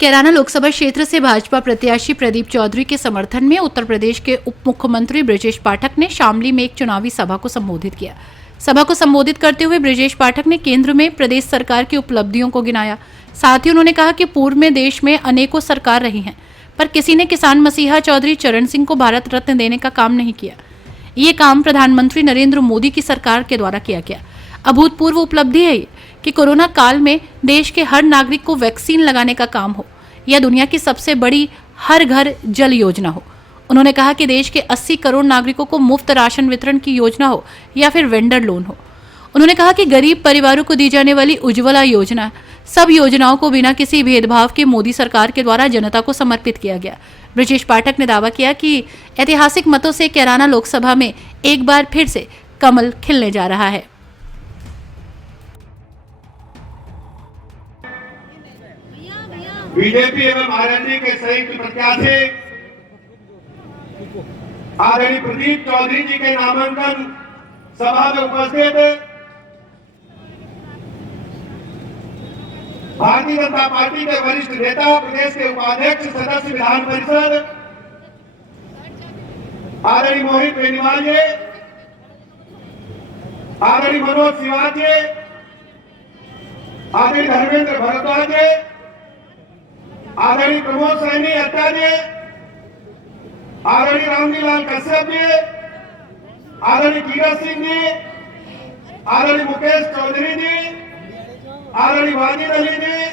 कैराना लोकसभा क्षेत्र से भाजपा प्रत्याशी प्रदीप चौधरी के समर्थन में उत्तर प्रदेश के उप मुख्यमंत्री ब्रजेश पाठक ने शामली में एक चुनावी सभा को संबोधित किया। सभा को संबोधित करते हुए ब्रजेश पाठक ने केंद्र में प्रदेश सरकार की उपलब्धियों को गिनाया। साथ ही उन्होंने कहा कि पूर्व में देश में अनेकों सरकार रही हैं, पर किसी ने किसान मसीहा चौधरी चरण सिंह को भारत रत्न देने का काम नहीं किया। ये काम प्रधानमंत्री नरेंद्र मोदी की सरकार के द्वारा किया गया। अभूतपूर्व उपलब्धि है कि कोरोना काल में देश के हर नागरिक को वैक्सीन लगाने का काम हो या दुनिया की सबसे बड़ी हर घर जल योजना हो। उन्होंने कहा कि देश के 80 करोड़ नागरिकों को मुफ्त राशन वितरण की योजना हो या फिर वेंडर लोन हो। उन्होंने कहा कि गरीब परिवारों को दी जाने वाली उज्ज्वला योजना, सब योजनाओं को बिना किसी भेदभाव के मोदी सरकार के द्वारा जनता को समर्पित किया गया। ब्रजेश पाठक ने दावा किया कि ऐतिहासिक मतों से कैराना लोकसभा में एक बार फिर से कमल खिलने जा रहा है। बीजेपी एवं आरएलडी के संयुक्त प्रत्याशी आदरणीय प्रदीप चौधरी जी के नामांकन सभा में उपस्थित भारतीय जनता पार्टी के वरिष्ठ नेता, प्रदेश के उपाध्यक्ष सदस्य विधान परिषद आदरणीय मोहित बेनीवाल जी, आदरणीय मनोज सिवाल जी, आदरणीय धर्मेंद्र भारद्वाज जी, आदरणीय प्रमोद सैनी अत्ता जी, आदरणीय रामजीलाल कश्यप जी, आदरणीय कीरत सिंह जी, आदरणीय मुकेश चौधरी जी, आदरणीय वाजिद अली जी,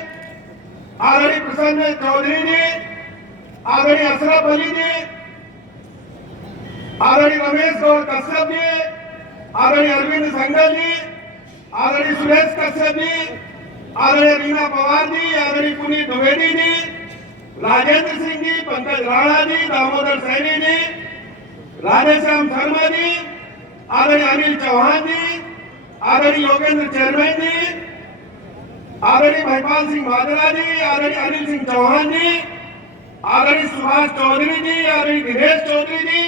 आदरणीय प्रसन्न चौधरी जी, आदरणीय अशरफ अली जी, आदरणीय रमेश गौड़ कश्यप जी, आदरणीय अरविंद संगल जी, आदरणीय सुरेश कश्यप जी, आदरणीय रीना पवार जी, आदरणीय पुनीत द्विवेदी जी, राजेंद्र सिंह जी, पंकज राणा जी, दामोदर सैनी जी, राधेश्याम शर्मा जी, आदरणीय अनिल चौहान जी, आदरणीय योगेंद्र चेयरमैन जी, आदरणीय महिपाल सिंह माजरा जी, आदरणीय अनिल सिंह चौहान जी, आदरणीय सुभाष चौधरी जी, आदरणीय दिनेश चौधरी जी,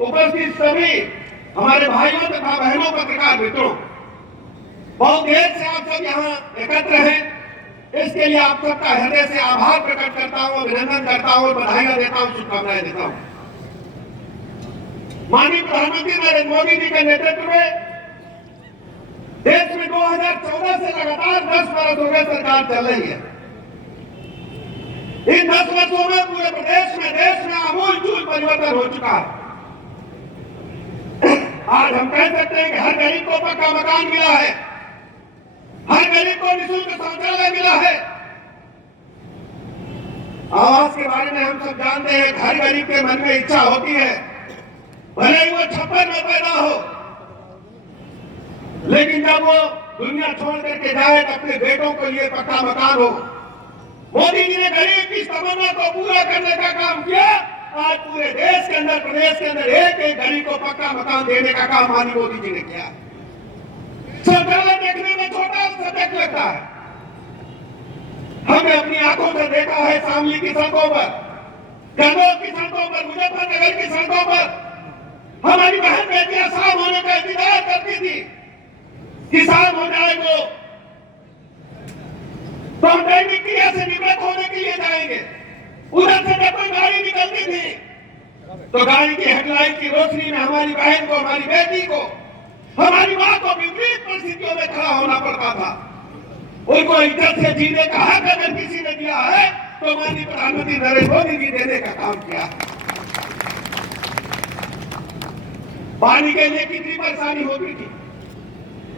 उपस्थित सभी हमारे भाइयों तथा बहनों पत्रकार मित्रों, बहुत देर से आप सब यहाँ एकत्र हैं। इसके लिए आप सबका हृदय से आभार प्रकट करता हूँ, अभिनंदन करता हूँ, बधाइयां देता हूँ, शुभकामनाएं देता हूँ। माननीय प्रधानमंत्री नरेंद्र मोदी जी के नेतृत्व में देश में 2014 से लगातार 10 वर्ष हो गए सरकार चल रही है। इन 10 वर्षों में पूरे प्रदेश में, देश में आमूल-चूल परिवर्तन हो चुका है। आज हम कह सकते हैं कि हर गरीब को पक्का मकान मिला है, हर गरीब को निःशुल्क शौचालय मिला है। आवास के बारे में हम सब जानते हैं, हर गरीब के मन में इच्छा होती है, भले ही वो 56 में पैदा हो, लेकिन जब वो दुनिया छोड़ करके जाए तो अपने बेटों के लिए पक्का मकान हो। मोदी जी ने गरीब की तमन्ना को पूरा करने का काम किया। आज पूरे देश के अंदर, प्रदेश के अंदर एक एक गरीब को पक्का मकान देने का काम माननीय मोदी जी ने किया। शौचालय देखने में छोटा सब्जेक्ट लगता है, हमने अपनी आंखों से देखा है। शामली की सड़कों पर, गंगोह की सड़कों पर, मुजफ्फरनगर की सड़कों पर हमारी बहन बेटियां शाम होने का इंतजार करती थी कि शाम हो जाए तो हम दैनिक क्रिया से निवृत्त होने के लिए जाएंगे। उधर से जब कोई गाड़ी निकलती थी तो गाड़ी की हेडलाइट की रोशनी में हमारी बहन को, हमारी बेटी को, हमारी मां को विपरीत परिस्थितियों में खड़ा होना पड़ता था। उनको इज्जत से जीने का हक अगर किसी ने दिया है तो माननीय प्रधानमंत्री नरेंद्र मोदी जी देने का काम किया। पानी के लिए कितनी परेशानी होती थी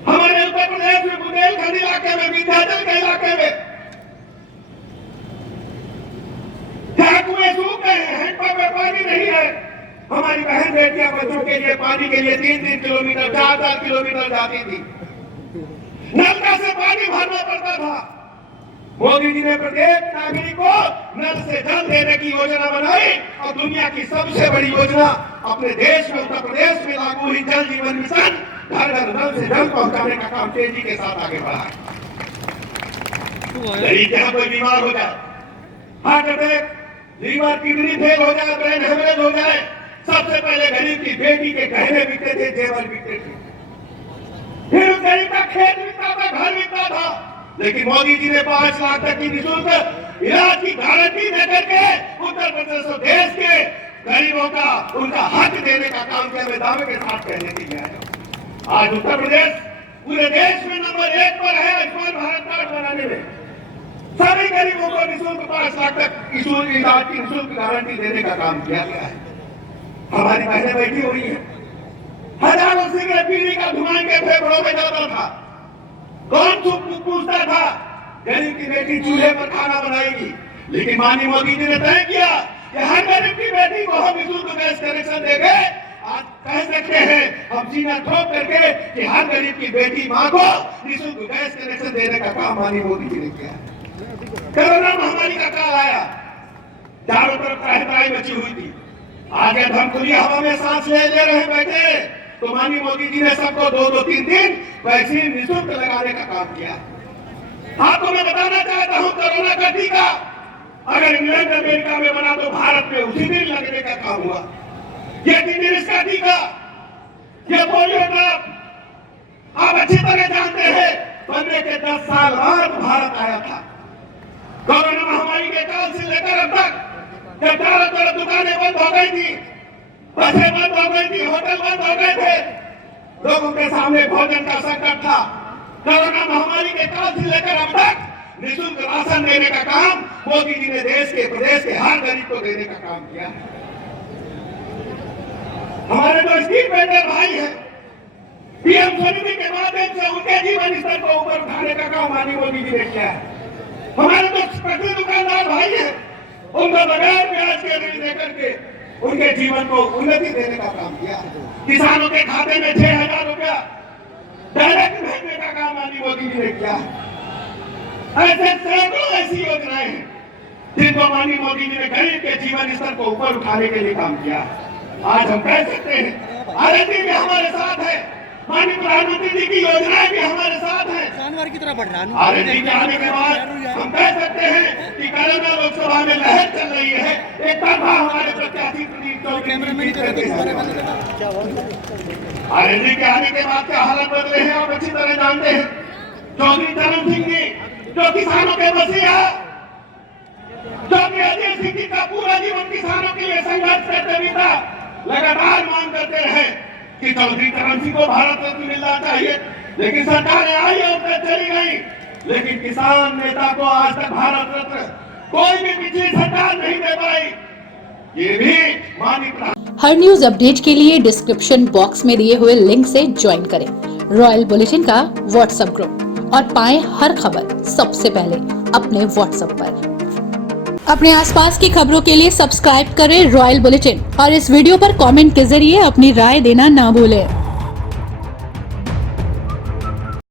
हमारे उत्तर प्रदेश में, बुंदेलखंड इलाके में, विंध्याचल के इलाके में, जहां कुएं सूख गए हैं, हैंडपंप में पानी नहीं है, हमारी बहन बेटियां बच्चों के लिए पानी के लिए 3-3 किलोमीटर, 4-4 किलोमीटर जाती थी। नलका से पानी भरना पड़ता था। मोदी जी ने प्रत्येक नागरिक को नल से जल देने की योजना बनाई और दुनिया की सबसे बड़ी योजना अपने देश में, उत्तर प्रदेश में लागू हुई जल जीवन मिशन, घर घर नल से जल पहुंचाने का काम तेजी के साथ आगे बढ़ा है। गरीब जहां कोई बीमार हो जाए, heart attack, liver, kidney fail हो जाए, ब्रेन हेमरेज हो जाए, सबसे पहले गरीब की बेटी के गहने बिकते थे, जेवर बिकते थे। फिर उस गरीब का खेत बिकता था, घर बिकता था, लेकिन मोदी जी ने 5 लाख तक की निःशुल्क इलाज की गारंटी देकर के उत्तर प्रदेश और देश के गरीबों का उनका हक देने का काम किया। मैं दावे के साथ कहने के लिए आया। आज उत्तर प्रदेश पूरे देश में नंबर 1 पर है आयुष्मान भारत कार्ड बनाने में। सभी गरीबों को निःशुल्क 5 लाख तक इलाज की निःशुल्क गारंटी देने का काम किया गया है। हमारी बहनें बैठी हुई है, हजारों सिगरेट पीने का धुआं के फेफड़ों में जाता था। कौन पूछता था गरीब की बेटी चूल्हे पर खाना बनाएगी? लेकिन माननीय मोदी जी ने तय किया कि हर गरीब की बेटी को हम निःशुल्क गैस कनेक्शन देंगे। आज कह सकते हैं हम सीना ठोक करके कि हर गरीब की बेटी मां को निःशुल्क गैस कनेक्शन देने का काम माननीय मोदी जी ने किया। कोरोना महामारी का काल आया, चारों तरफ त्राहि मची हुई थी। आगे हम खुली हवा में सांस ले रहे बैठे, तो माननीय मोदी जी ने सबको 2-3 दिन वैक्सीन निःशुल्क लगाने का काम किया। आपको मैं बताना चाहता हूं, कोरोना का टीका अगर इंग्लैंड अमेरिका में बना तो भारत में उसी दिन लगने का काम हुआ। ये टीटीएस का टीका, ये पोलियो ड्रॉप आप अच्छी तरह जानते हैं, बनने के 10 साल बाद भारत आया था। कोरोना महामारी के काल से लेकर अब तक जब चारों तरफ दुकानें बंद हो गई थी, बसें बंद हो गई थी, होटल बंद हो गए थे, लोगों के सामने भोजन का संकट था। कोरोना महामारी के काल से लेकर अब तक निःशुल्क राशन देने का काम मोदी जी ने देश के प्रदेश के हर गरीब को देने का काम किया। हमारे जो स्ट्रीट वेंडर भाई है, पीएम स्वनिधि के माध्यम से उनके जीवन स्तर को ऊपर उठाने का काम माननीय मोदी जी ने किया है। हमारे जो पटरी दुकानदार भाई है, उनको बगैर ब्याज के ऋण देकर के उनके जीवन को उन्नति देने का काम किया। किसानों के खाते में 6,000 रुपया डायरेक्ट भेजने का काम माननीय मोदी जी ने किया। ऐसे सैकड़ों ऐसी योजनाएं हैं जिनको माननीय मोदी जी ने गरीब के जीवन स्तर को ऊपर उठाने के लिए काम किया। आज हम कह सकते हैं आरएनडी भी हमारे साथ है, माननीय प्रधानमंत्री जी की योजनाएं भी हमारे साथ हैं। जानवर की तरह बढ़ रहा है। आरएनडी के आने के बाद हम कह सकते हैं कि कोरोना लोकसभा में लहर चल रही है। एक तरफा हमारे प्रत्याशी आरएनडी के आने के बाद क्या हालत बदले हैं आप अच्छी तरह जानते हैं। चौधरी चरण सिंह जी जो किसानों के मसीहा, जो कि अजय सिंह जी का पूरा जीवन किसानों के लिए संघर्ष करते बीता, लगातार मांग करते रहे कि चौधरी चरण सिंह को भारत रत्न मिलना चाहिए, लेकिन सरकारें आई और चली गई, लेकिन किसान नेता को आज तक भारत रत्न कोई भी पिछली सरकार नहीं दे पाई। ये भी माननीय हर न्यूज अपडेट के लिए डिस्क्रिप्शन बॉक्स में दिए हुए लिंक से ज्वाइन करें रॉयल बुलेटिन का व्हाट्सएप ग्रुप और पाएं हर खबर सबसे पहले अपने व्हाट्सएप पर। अपने आसपास की खबरों के लिए सब्सक्राइब करें रॉयल बुलेटिन और इस वीडियो पर कमेंट के जरिए अपनी राय देना ना भूलें।